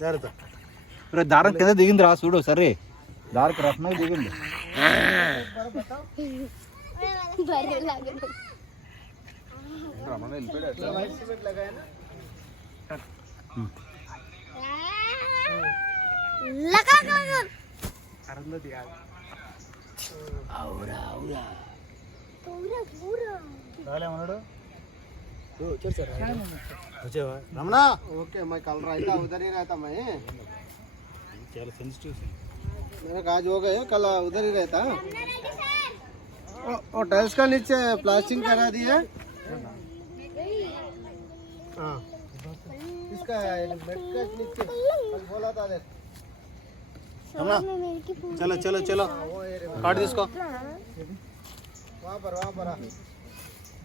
జాగ్రత్త. రే దారం కింద దిగింది రా చూడు సరే దారికి రత్నకి దిగింది. రాలేమన్నాడు వచ్చేవా రమణ ओके मैं कल रहता उधर ही रहता मैं చాలా సెన్సిటివ్ मेरा काज हो गया कल उधर ही रहता ओ, ओ टाइल्स का नीचे प्लास्टिंग करा दिया हाँ इसका बेड का नीचे कल बोला था देख रमणा मेरे की पूरी చలో చలో చలో वो एरिया में కార్డు తీసుకో वहाँ पर वहाँ पर हाँ। कर दिया वो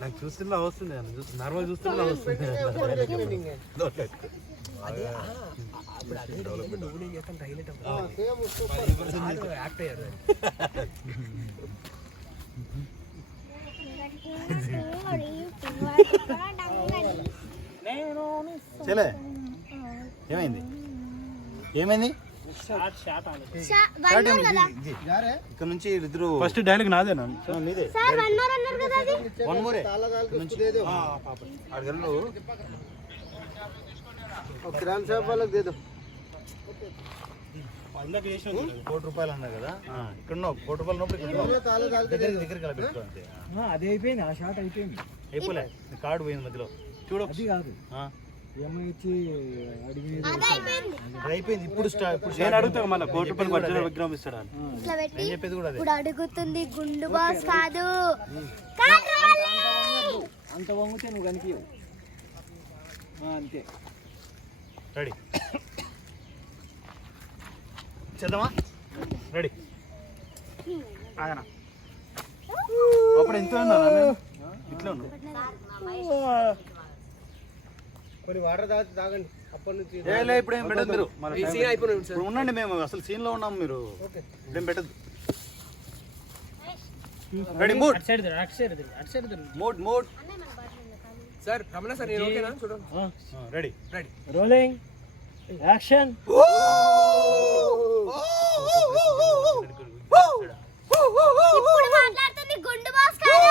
నాకు చూస్తున్నా వస్తుంది నార్మల్ చూస్తున్నా వస్తుంది ఏమైంది? ఏమైంది? ఇక్కడ నుంచి ఇద్దరు ఫస్ట్ డైలాగ్ నాదేనా? నీదే. One more. అడగలు కిరాణ్ షాప్ వాళ్ళకి కోటి రూపాయలు అన్నారు కదా. ఇక్కడ కోటి రూపాయలు ఉన్నప్పుడు అదే అయిపోయింది. ఆ షాట్ అయిపోయింది. అయిపోలే. కార్డు పోయింది మధ్యలో. చూడొచ్చు కాదు. అయిపోయింది. ఇప్పుడు స్టా- ఇప్పుడు నేను అడుగుతా మళ్ళీ కోటి రూపాయలు విగ్రహం ఇస్తాడా. ఇట్లా పెట్టి చెప్పేది కూడా ఇప్పుడు అడుగుతుంది గుండు బాస్ కాదు. అంత వంగితే నువ్వు కనిపించవు అంతే. రెడీ చేద్దామా? రెడీ ఆగనా? అప్పుడు ఎంత ఉన్నాను నేను? ఇట్లా ఉన్నాను కొన్ని వాటర్ తాగి తాగండి. అప్పటి నుంచి ఏ ఇప్పుడు ఏం పెట్టదు మీరు. మన ఇప్పుడు ఉండండి మేము అసలు సీన్లో ఉన్నాం మీరు. ఇప్పుడేం పెట్టదు రెడీ మూడ్ అటు సైడ్ తిరుగు, అటు సైడ్ తిరుగు, అటు సైడ్ తిరుగు. Mood mood sir Ramana sir నేను ఓకేనా? చూడండి ఆ, రెడీ రోలింగ్ యాక్షన్ మాట్లాడుతుంది గుండు బాస్ కాదు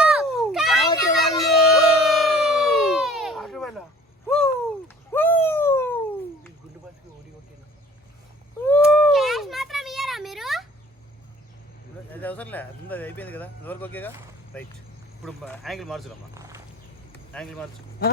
కాదు క్యాష్ మాత్రం ఇయ్యరా మీరు అది అవసరం లే అది అది అయిపోయింది కదా. ఇంతవరకు ఓకేగా? రైట్. ఇప్పుడు యాంగిల్ మార్చురమ్మా. యాంగిల్ మార్చు.